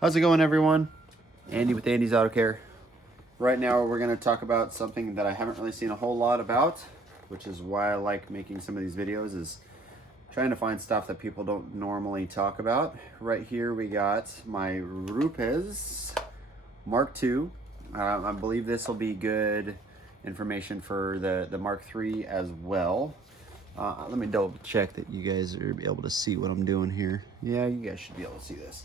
How's it going, everyone? Andy with Andy's Auto Care. Right now we're going to talk about something that I haven't really seen a whole lot about, which is why I like making some of these videos, is trying to find stuff that people don't normally talk about. Right here we got my Rupes Mark II. I believe this will be good information for the Mark III as well. Let me double check that you guys are able to see what I'm doing here. Yeah, you guys should be able to see this.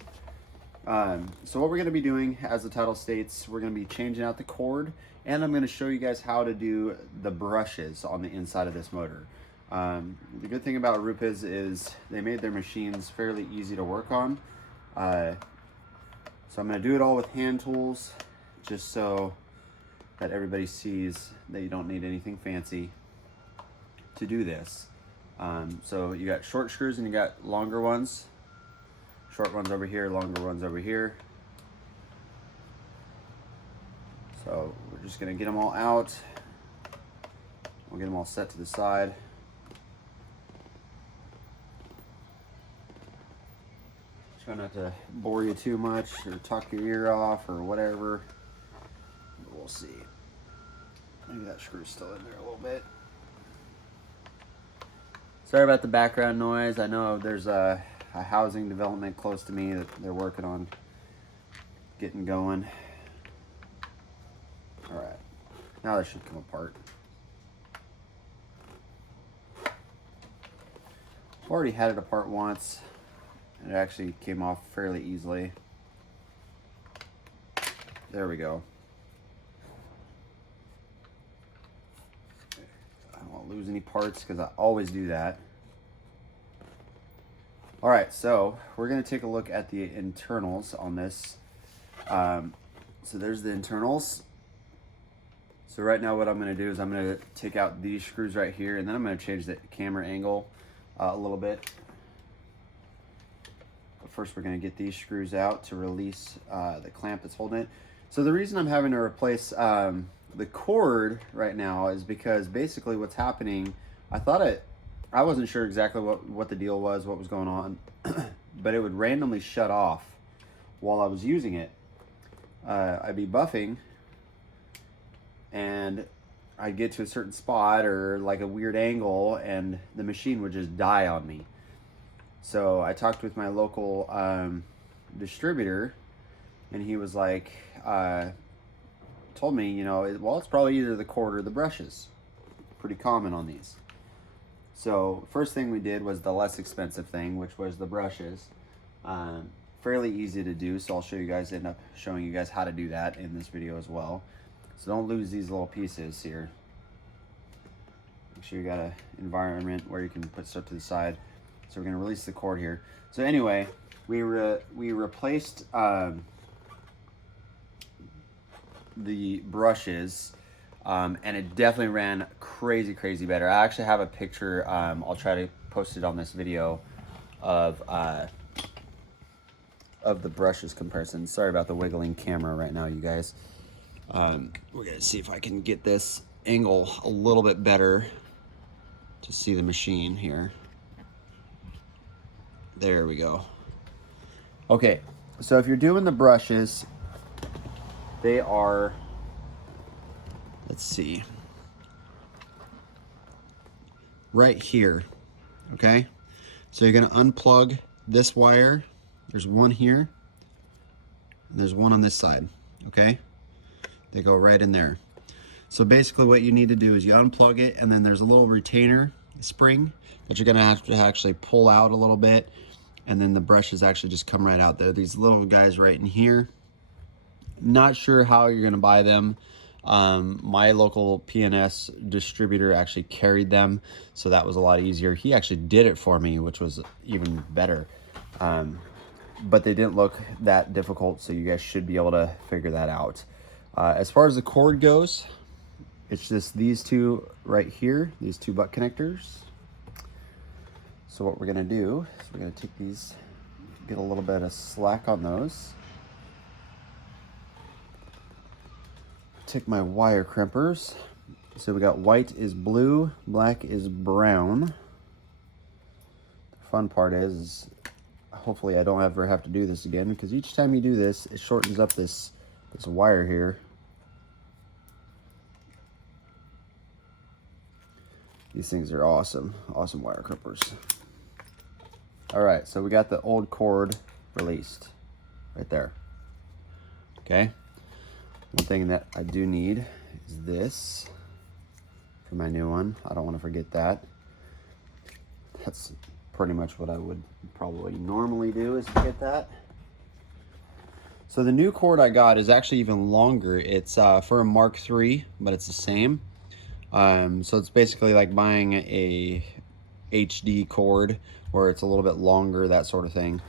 So what we're going to be doing, as the title states, we're going to be changing out the cord, and I'm going to show you guys how to do the brushes on the inside of this motor. The good thing about Rupes is they made their machines fairly easy to work on. So I'm going to do it all with hand tools, just so that everybody sees that you don't need anything fancy to do this. So you got short screws and you got longer ones. Short ones over here, longer ones over here. So we're just gonna get them all out. We'll get them all set to the side. Try not to bore you too much or tuck your ear off or whatever. We'll see. Maybe that screw's still in there a little bit. Sorry about the background noise. I know there's a housing development close to me that they're working on getting going. All right, now this should come apart. I've already had it apart once, and it actually came off fairly easily. There we go. I don't want to lose any parts because I always do that. All right, so we're going to take a look at the internals on this. So there's the internals. So right now what I'm going to do is I'm going to take out these screws right here, and then I'm going to change the camera angle a little bit. But first we're going to get these screws out to release the clamp that's holding it. So the reason I'm having to replace the cord right now is because basically what's happening, I wasn't sure exactly what the deal was, what was going on, but it would randomly shut off while I was using it. I'd be buffing, and I'd get to a certain spot or like a weird angle, and the machine would just die on me. So I talked with my local distributor, and he was like, told me, you know, well, it's probably either the cord or the brushes. Pretty common on these. So first thing we did was the less expensive thing, which was the brushes. Fairly easy to do, so I'll show you guys, end up showing you guys how to do that in this video as well. So don't lose these little pieces here. Make sure you got an environment where you can put stuff to the side. So we're gonna release the cord here. So anyway, we replaced the brushes. And it definitely ran crazy better. I actually have a picture, I'll try to post it on this video, of the brushes comparison. Sorry about the wiggling camera right now, you guys. We're gonna see if I can get this angle a little bit better to see the machine here. There we go. Okay, so if you're doing the brushes, they are, let's see, right here, okay? So you're gonna unplug this wire. There's one here, and there's one on this side, okay? They go right in there. So basically what you need to do is you unplug it, and then there's a little retainer spring that you're gonna have to actually pull out a little bit, and then the brushes actually just come right out there. These little guys right in here. Not sure how you're gonna buy them. My local P&S distributor actually carried them, so that was a lot easier. He actually did it for me, which was even better. But they didn't look that difficult, so you guys should be able to figure that out. As far as the cord goes, it's just these two right here, these two butt connectors. So what we're gonna do is we're gonna take these, get a little bit of slack on those. Take my wire crimpers. So we got white is blue, black is brown. The fun part is hopefully I don't ever have to do this again, because each time you do this, it shortens up this wire here. These things are awesome wire clippers. All right, so we got the old cord released right there. Okay, one thing that I do need is this for my new one. I don't want to forget that. That's pretty much what I would probably normally do, is to get that. So the new cord I got is actually even longer. It's for a Mark III, but it's the same. So it's basically like buying a HD cord where it's a little bit longer, that sort of thing.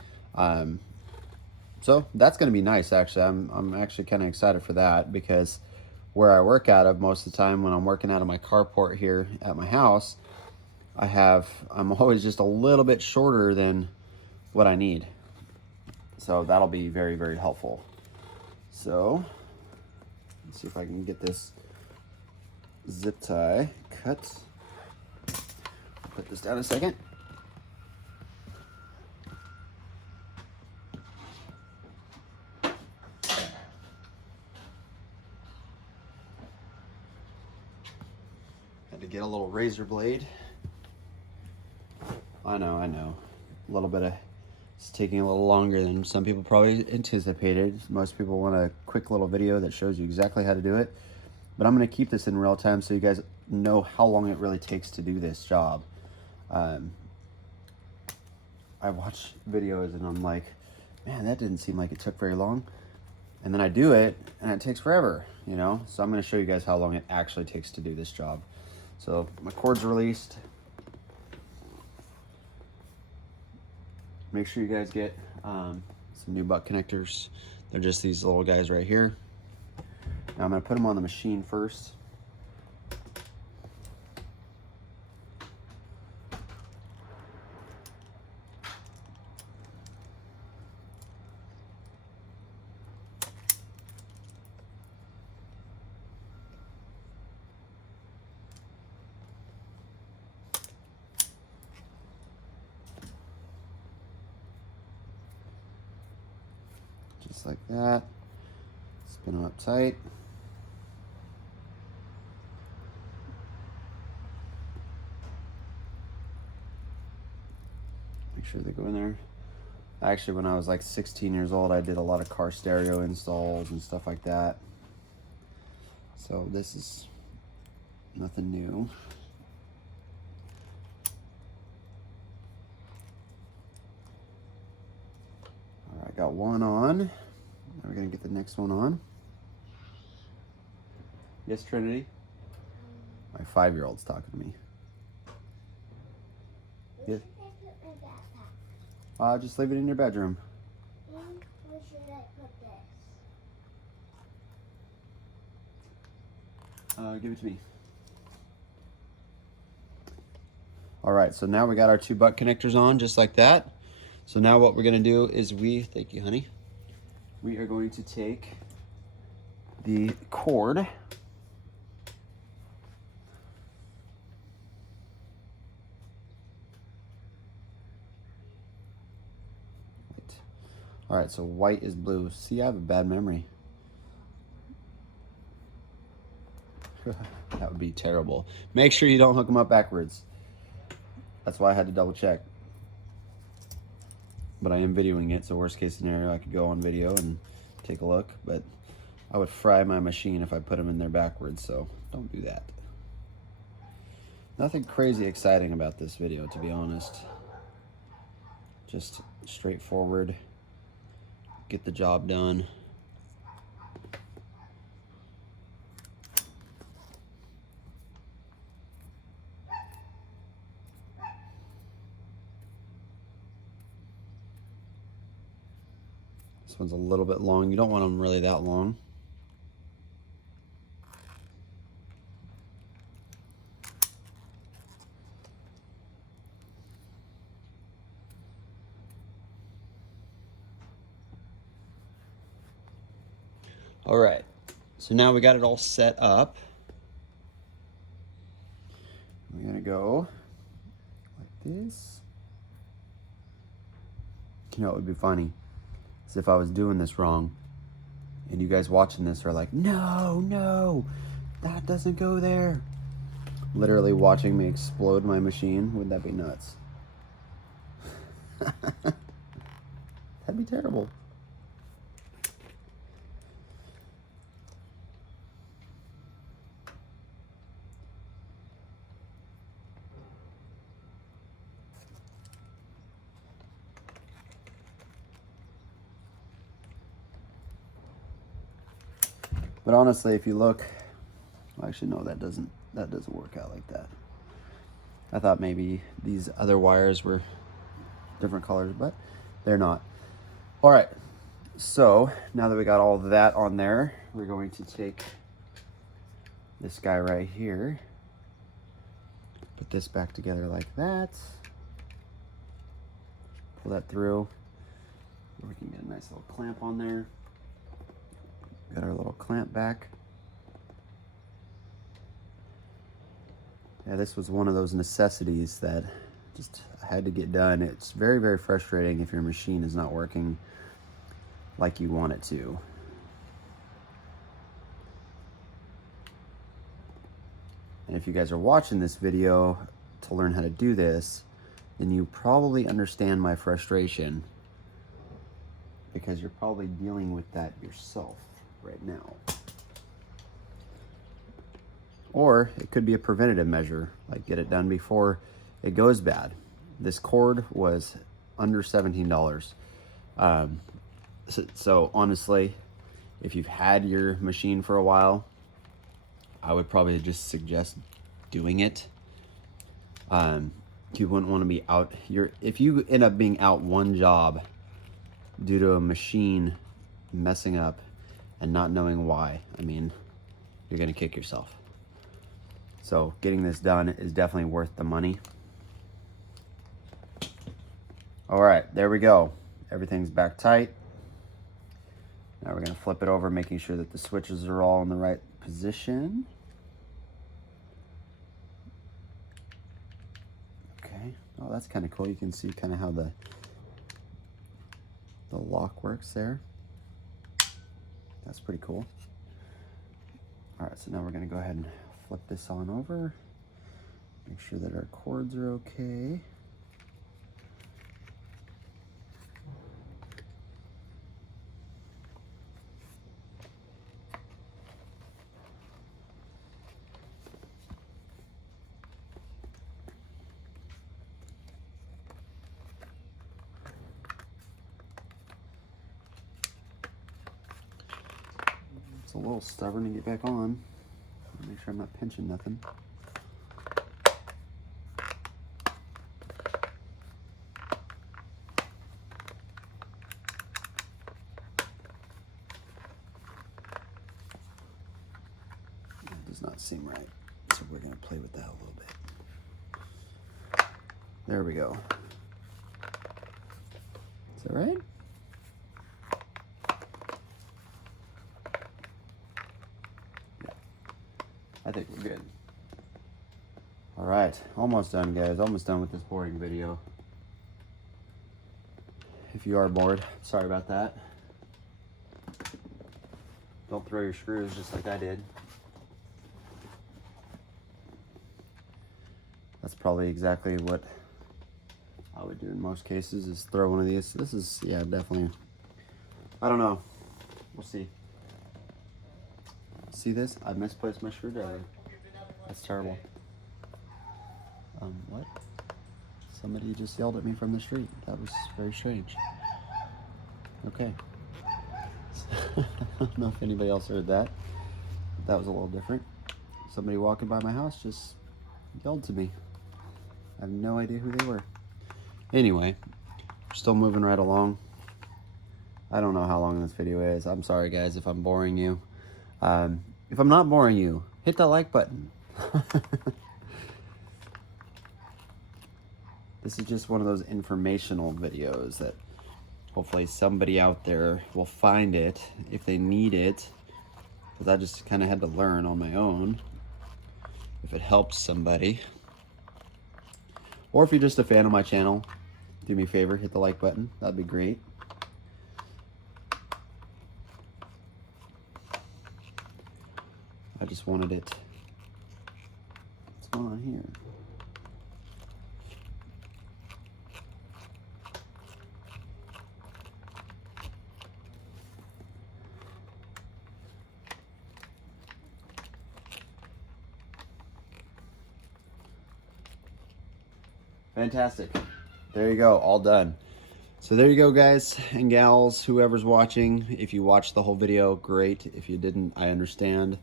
So that's going to be nice, actually. I'm actually kind of excited for that, because where I work out of most of the time, when I'm working out of my carport here at my house, I'm always just a little bit shorter than what I need. So that'll be very, very helpful. So let's see if I can get this zip tie cut. Put this down a second. Had to get a little razor blade. I know. A little bit of, it's taking a little longer than some people probably anticipated. Most people want a quick little video that shows you exactly how to do it. But I'm going to keep this in real time so you guys know how long it really takes to do this job. I watch videos and I'm like, man, that didn't seem like it took very long. And then I do it and it takes forever, you know? So I'm going to show you guys how long it actually takes to do this job. So my cord's released. Make sure you guys get some new butt connectors. They're just these little guys right here. Now I'm going to put them on the machine first. Just like that. Spin them up tight. Make sure they go in there. Actually, when I was like 16 years old, I did a lot of car stereo installs and stuff like that. So this is nothing new. All right, got one on. Now we're gonna get the next one on. Yes, Trinity? My 5-year-old's talking to me. Yes. Just leave it in your bedroom. Where should I put this? Give it to me. All right, so now we got our 2 butt connectors on, just like that. So now what we're gonna do is thank you, honey. We are going to take the cord. All right, so white is blue. See, I have a bad memory. That would be terrible. Make sure you don't hook them up backwards. That's why I had to double check. But I am videoing it, so worst case scenario, I could go on video and take a look. But I would fry my machine if I put them in there backwards, so don't do that. Nothing crazy exciting about this video, to be honest. Just straightforward. Get the job done. This one's a little bit long. You don't want them really that long. All right, so now we got it all set up. We're gonna go like this. You know, it would be funny is if I was doing this wrong and you guys watching this are like, no, no, that doesn't go there. Literally watching me explode my machine. Wouldn't that be nuts? That'd be terrible. But honestly, if you look, well, actually no, that doesn't work out like that. I thought maybe these other wires were different colors, but they're not. All right, so now that we got all that on there, we're going to take this guy right here, put this back together like that, pull that through. We can get a nice little clamp on there. Got our little clamp back. Yeah, this was one of those necessities that just had to get done. It's very, very frustrating if your machine is not working like you want it to. And if you guys are watching this video to learn how to do this, then you probably understand my frustration, because you're probably dealing with that yourself right now. Or it could be a preventative measure, like get it done before it goes bad. This cord was under $17. So honestly, if you've had your machine for a while, I would probably just suggest doing it. You wouldn't want to be out. If you end up being out one job due to a machine messing up and not knowing why, I mean, you're gonna kick yourself. So getting this done is definitely worth the money. All right, there we go. Everything's back tight. Now we're gonna flip it over, making sure that the switches are all in the right position. Okay, oh, that's kind of cool. You can see kind of how the lock works there. That's pretty cool. All right, so now we're gonna go ahead and flip this on over. Make sure that our cords are okay. It's a little stubborn to get back on. Make sure I'm not pinching nothing. That does not seem right, so we're going to play with that a little bit. There we go. Is that right? I think we're good. All right, almost done, guys. Almost done with this boring video. If you are bored, sorry about that. Don't throw your screws just like I did. That's probably exactly what I would do in most cases, is throw one of these. This is, yeah, definitely, I don't know. We'll see. See this? I misplaced my screwdriver. That's terrible. What? Somebody just yelled at me from the street. That was very strange. Okay. I don't know if anybody else heard that. That was a little different. Somebody walking by my house just yelled to me. I have no idea who they were. Anyway, we're still moving right along. I don't know how long this video is. I'm sorry, guys, if I'm boring you. If I'm not boring you, hit that like button. This is just one of those informational videos that hopefully somebody out there will find it if they need it, because I just kind of had to learn on my own. If it helps somebody, or if you're just a fan of my channel do me a favor, hit the like button. That'd be great. I just wanted it. What's going on here? Fantastic. There you go, all done. So there you go, guys and gals, whoever's watching. If you watched the whole video, great. If you didn't, I understand.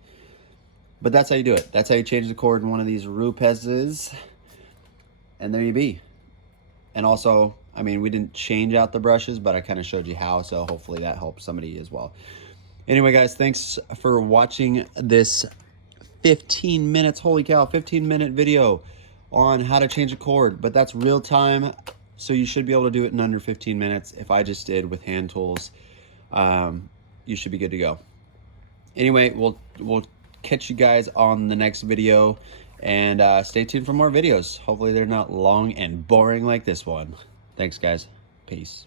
But that's how you do it. That's how you change the cord in one of these Rupeses. And there you be. And also, I mean, we didn't change out the brushes, but I kind of showed you how, so hopefully that helps somebody as well. Anyway, guys, thanks for watching this 15 minutes, holy cow, 15-minute video on how to change a cord. But that's real time, so you should be able to do it in under 15 minutes. If I just did with hand tools, you should be good to go. Anyway, we'll catch you guys on the next video, and stay tuned for more videos. Hopefully they're not long and boring like this one. Thanks, guys. Peace.